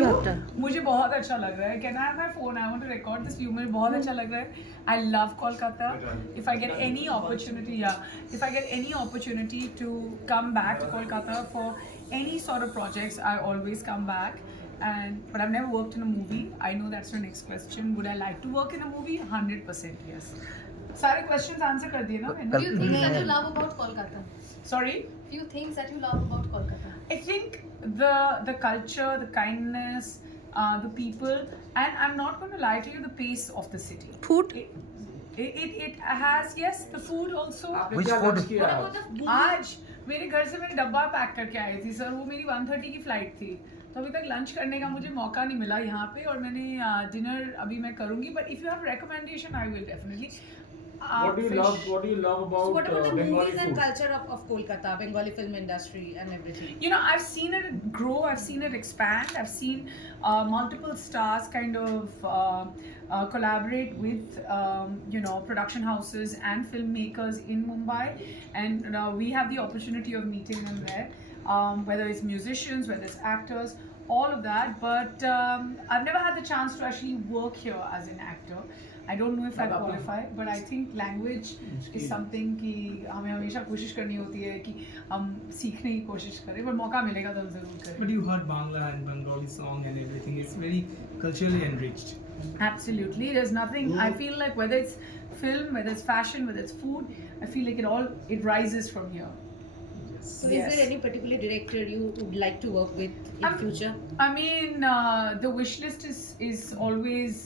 मुझे बहुत अच्छा लग रहा है. Can I have my phone? I want to record this view. मुझे बहुत अच्छा लग रहा है. I love Kolkata. If I get any opportunity, if I get any opportunity to come back to Kolkata for any sort of projects, I always come back. But I've never worked in a movie. I know that's your next question. Would I like to work in a movie? 100% yes. सारे questions answer कर दिए ना मैंने. Few things that you love about Kolkata. Sorry. Few things that you love about Kolkata. I think the culture, the kindness, the people, and I'm not going to lie to you, the pace of the city. Food? It has, yes, the food also. Which food? What about the movie? आज मेरे घर से मैंने डब्बा pack करके आई थी sir. वो मेरी 1:30 की फ्लाइट थी, तो अभी तक लंच करने का मुझे मौका नहीं मिला यहाँ पे, और मैंने डिनर अभी मैं करूँगी. But if you have recommendation I will definitely. What do you love? What do you love about So what about the Bengali movies and food? culture of Kolkata, Bengali film industry and everything? You know, I've seen it grow, I've seen it expand, I've seen multiple stars kind of collaborate with, production houses and filmmakers in Mumbai, and we have the opportunity of meeting them there, whether it's musicians, whether it's actors, all of that. But I've never had the chance to actually work here as an actor. I don't know if I qualify, but I think language is something कि हमें हमेशा कोशिश करनी होती है कि हम सीखने की कोशिश करें, पर मौका मिलेगा तो हम ज़रूर करें. But you heard Bangla and Bengali song and everything. It's very culturally enriched. Absolutely, there's nothing. I feel like whether it's film, whether it's fashion, whether it's food, I feel like it rises from here. So Yes. is there any particular director you would like to work with in future? I mean, the wish list is always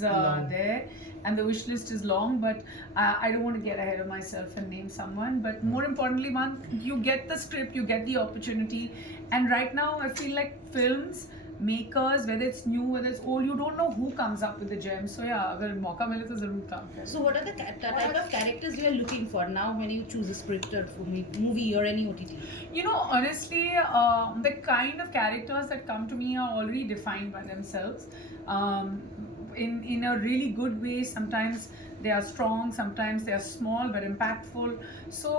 there, and the wish list is long. But I don't want to get ahead of myself and name someone. But more importantly, you get the script, you get the opportunity, and right now I feel like films makers, whether it's new, whether it's old, you don't know who comes up with the gems. So yeah, अगर मौका मिले तो ज़रूर काम करें. So what are the type of characters you are looking for now when you choose a script or movie or any OTT? You know, honestly, the kind of characters that come to me are already defined by themselves. In a really good way. Sometimes they are strong, sometimes they are small but impactful. So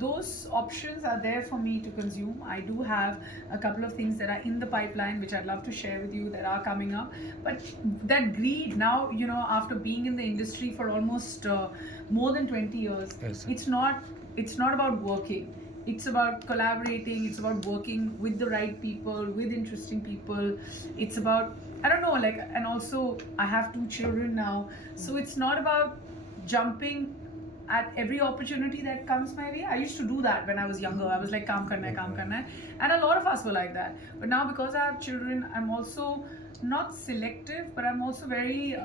those options are there for me to consume. I do have a couple of things that are in the pipeline which I'd love to share with you that are coming up. But that greed now, after being in the industry for almost more than 20 years, Yes. it's not about working. It's about collaborating, it's about working with the right people, with interesting people. It's about, I don't know, and also I have 2 children now. So it's not about jumping at every opportunity that comes my way. I used to do that when I was younger. I was like, kaam karna hai. And a lot of us were like that. But now because I have children, I'm also not selective, but I'm also very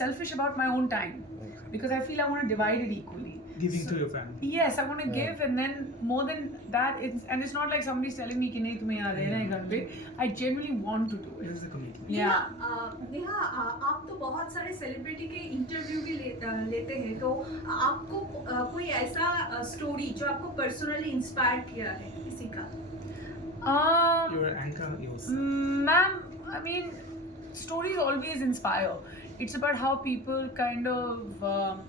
selfish about my own time. Because I feel I want to divide it equally. Giving to your family. Yes, I want to give, and then more than that, it's not like somebody's telling me कि नहीं तुम्हें यहाँ रहना है घर पे. I genuinely want to do It it. is a commitment. Yeah. Neha, आप तो बहुत सारे सेलिब्रिटी के इंटरव्यू भी लेते हैं, तो आपको कोई ऐसा स्टोरी जो आपको पर्सनली इंस्पायर किया है किसी का? Your anchor yours. Ma'am, I mean, stories always inspire. It's about how people kind of,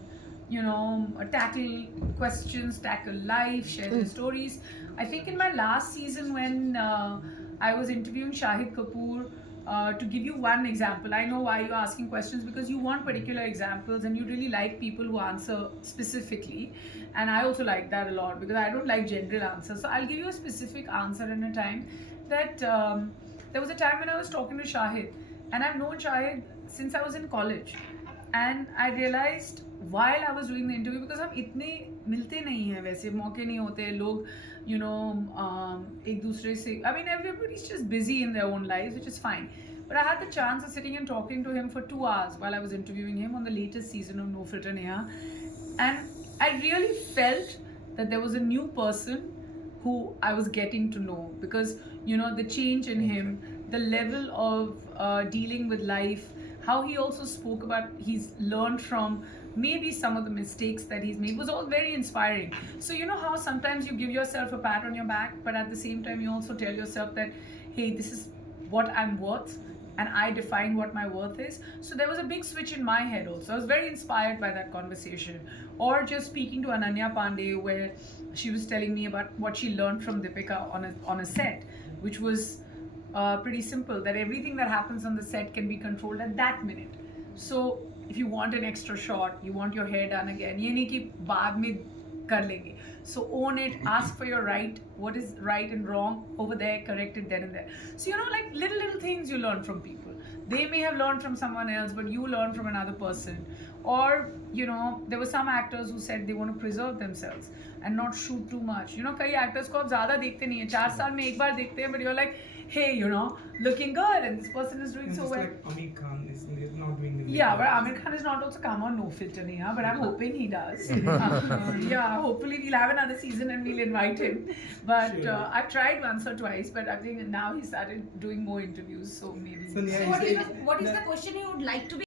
tackle questions, tackle life, share their stories. I think in my last season when I was interviewing Shahid Kapoor, to give you one example, I know why you're asking questions, because you want particular examples and you really like people who answer specifically, and I also like that a lot because I don't like general answers. So I'll give you a specific answer in a time that there was a time when I was talking to Shahid, and I've known Shahid since I was in college, and I realized while I was doing the interview, because हम इतने मिलते नहीं हैं, वैसे मौके नहीं होते लोग, एक दूसरे से, I mean everybody's just busy in their own lives, which is fine. But I had the chance of sitting and talking to him for 2 hours while I was interviewing him on the latest season of No Filter Neha, and I really felt that there was a new person who I was getting to know, because the change in him, the level of dealing with life, how he also spoke about he's learned from maybe some of the mistakes that he's made, was all very inspiring. So you know how sometimes you give yourself a pat on your back, but at the same time you also tell yourself that, hey, this is what I'm worth, and I define what my worth is. So there was a big switch in my head also. I was very inspired by that conversation. Or just speaking to Ananya Pandey, where she was telling me about what she learned from Deepika on a set, which was pretty simple, that everything that happens on the set can be controlled at that minute. So if you want an extra shot, you want your hair done again, ये नहीं कि बाद में कर लेंगे. So own it, ask for your right, what is right and wrong over there, correct it then and there. So like little things you learn from people. They may have learned from someone else, but you learn from another person. Or there were some actors who said they want to preserve themselves and not shoot too much. कई actors को आप ज़्यादा देखते नहीं हैं, 4 साल में एक बार देखते हैं, but you're like, hey, looking good, and this person is doing And so just well. like Amir Khan is not doing the Yeah, but Amir Khan is not also come on no filter, Neha, but I'm hoping he does. Yeah, hopefully we'll have another season and we'll invite him. But Sure. I've tried once or twice, but I think now he started doing more interviews, so maybe. So, Neha, So you what say is the that- question you would like to be